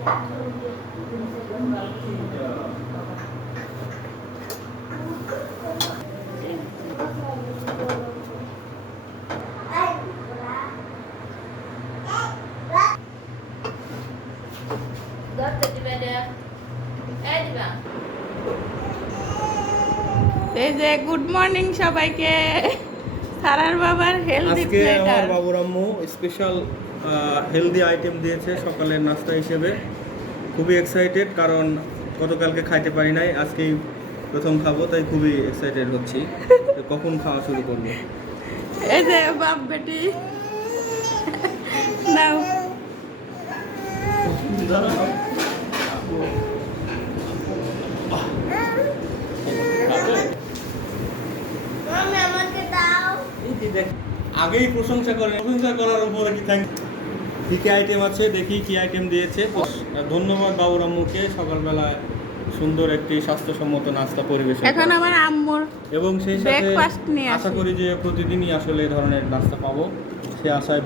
এই যে good morning সবাইকে। সারার বাবার হেলদি আজকে আমার বাবুর আম্মু স্পেশাল হেলদি আইটেম দিয়েছে সকালের নাস্তা হিসেবে। খুবই এক্সাইটেড, কারণ গতকালকে খাইতে পারি নাই, আজকেই প্রথম খাবো, তাই খুবই এক্সাইটেড হচ্ছি। তো কখন খাওয়া শুরু করবো? এই যে বাপ বেটি নাও। আগেই প্রশংসা করেন, প্রশংসা করার উপরে কি থ্যাংক। কি কি আইটেম আছে দেখি, কি আইটেম দিয়েছে। ধন্যবাদ বাবুর আম্মুকে সকালবেলায় সুন্দর একটি স্বাস্থ্যসম্মত নাস্তা পরিবেশন এখন আমার আম্মুর এবং সেই সাথে ব্রেকফাস্ট নিয়ে আশা করি যে প্রতিদিনই আসলে এই ধরনের নাস্তা পাবো, সে আশায়